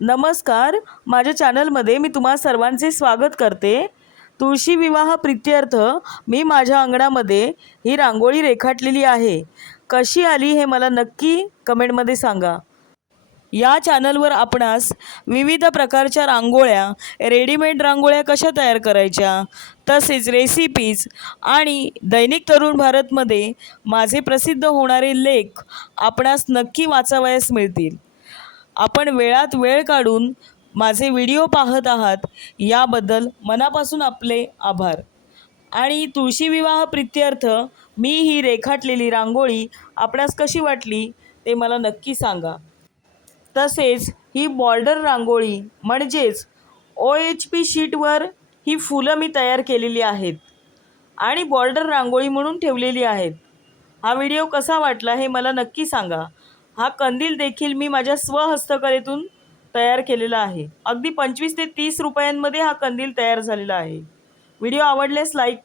नमस्कार, माझ्या चॅनलमध्ये मी तुम्हा सर्वांचे स्वागत करते। तुळशी विवाह प्रीत्यर्थ मी माझ्या अंगणामध्ये ही रांगोळी रेखाटलेली आहे। कशी आली हे मला नक्की कमेंटमध्ये सांगा। या चॅनलवर आपणास विविध प्रकारच्या रांगोळ्या, रेडीमेड रांगोळ्या कशा तयार करायच्या, तसेच रेसिपीज आणि दैनिक तरुण भारतमध्ये माझे प्रसिद्ध होणारे लेख आपणास नक्की वाचावयास मिळतील। आपण वेळात वेळ काढून माझे व्हिडिओ पाहत आहात याबद्दल मनापासून आपले आभार। आणि तुळशी विवाह प्रीत्यर्थ मी ही रेखाटलेली रांगोळी आपणास कशी वाटली ते मला नक्की सांगा। तसेच ही बॉर्डर रांगोळी म्हणजेच OHP शीटवर ही फुलं मी तयार केलेली आहेत आणि बॉर्डर रांगोळी म्हणून ठेवलेली आहेत। हा व्हिडिओ कसा वाटला हे मला नक्की सांगा। हा कंदील देखील मी माझ्या स्वहस्तकलेतून तयार केलेला आहे। अगदी 25 ते 30 रुपयांमध्ये हा कंदील तयार झालेला आहे। व्हिडिओ आवडल्यास लाईक